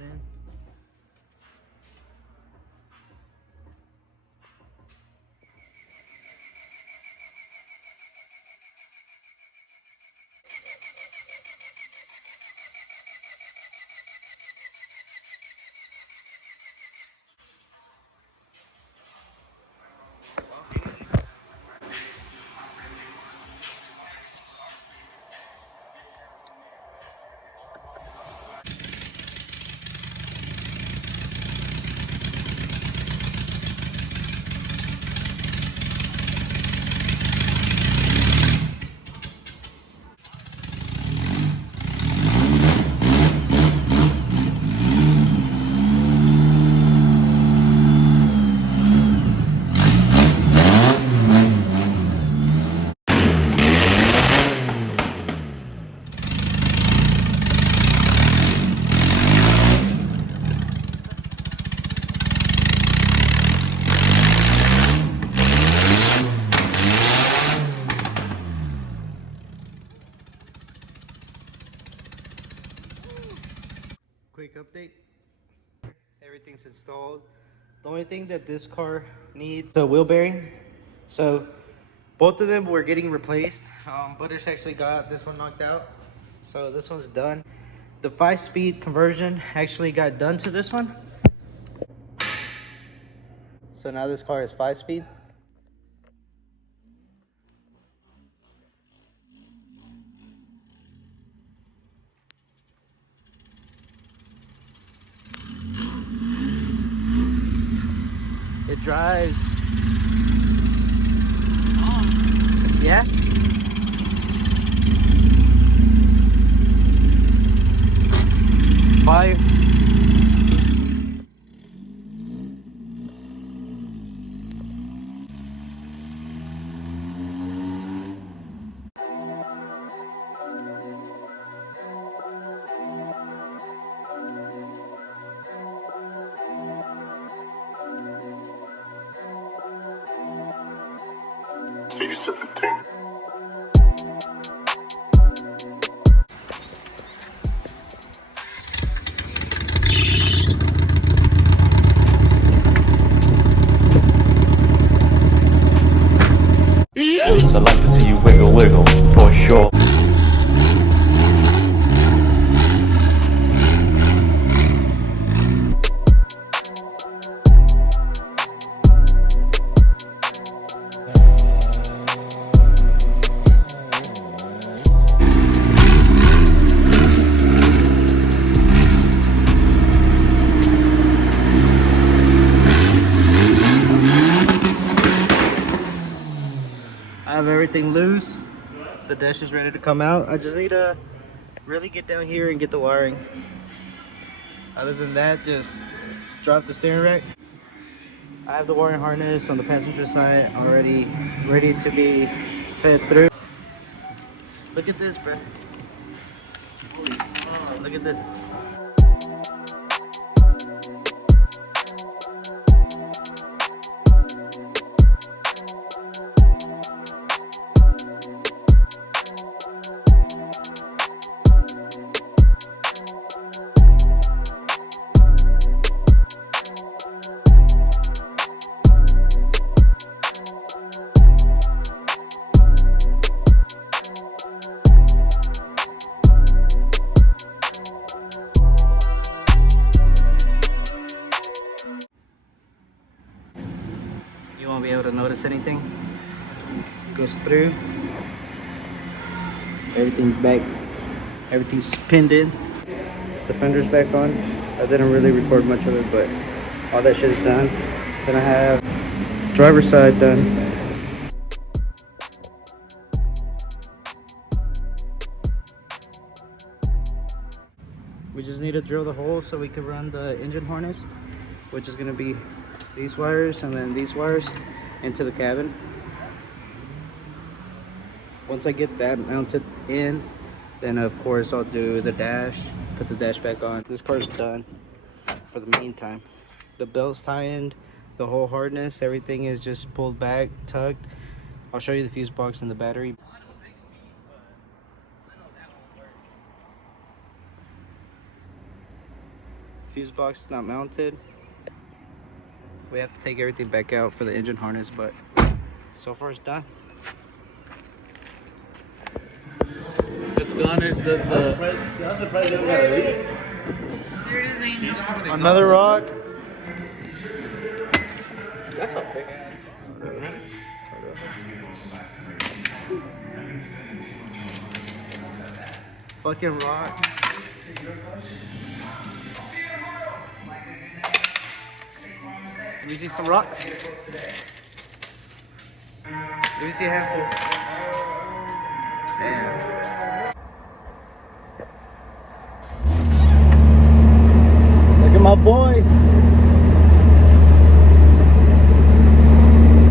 in. Quick update. Everything's installed. The only thing that this car needs a wheel bearing. So both of them were getting replaced. Butters actually got this one knocked out. So this one's done. The 5-speed conversion actually got done to this one. So now this car is 5-speed. It drives. Yeah? Fire. Say 17. I'd like to see you wiggle wiggle, for sure. I have everything loose. The dash is ready to come out. I just need to really get down here and get the wiring. Other than that, just drop the steering rack. I have the wiring harness on the passenger side already ready to be fed through. Look at this, bro. Look at this. You won't be able to notice anything. Goes through. Everything's back. Everything's pinned in. The fender's back on. I didn't really record much of it, but all that shit is done. Then I have driver's side done. We just need to drill the hole so we can run the engine harness, which is going to be these wires and then these wires into the cabin. Once I get that mounted in, then of course I'll do the dash, put the dash back on. This car's done for the meantime. The belt's tightened, the whole harness, everything is just pulled back, tucked. I'll show you the fuse box and the battery. box is not mounted. We have to take everything back out for the engine harness, but so far it's done. It's gone. There it is, Angel. Another rock. That's a big Fucking rock. Let me see some rocks. Let me see a handful. Damn. Look at my boy.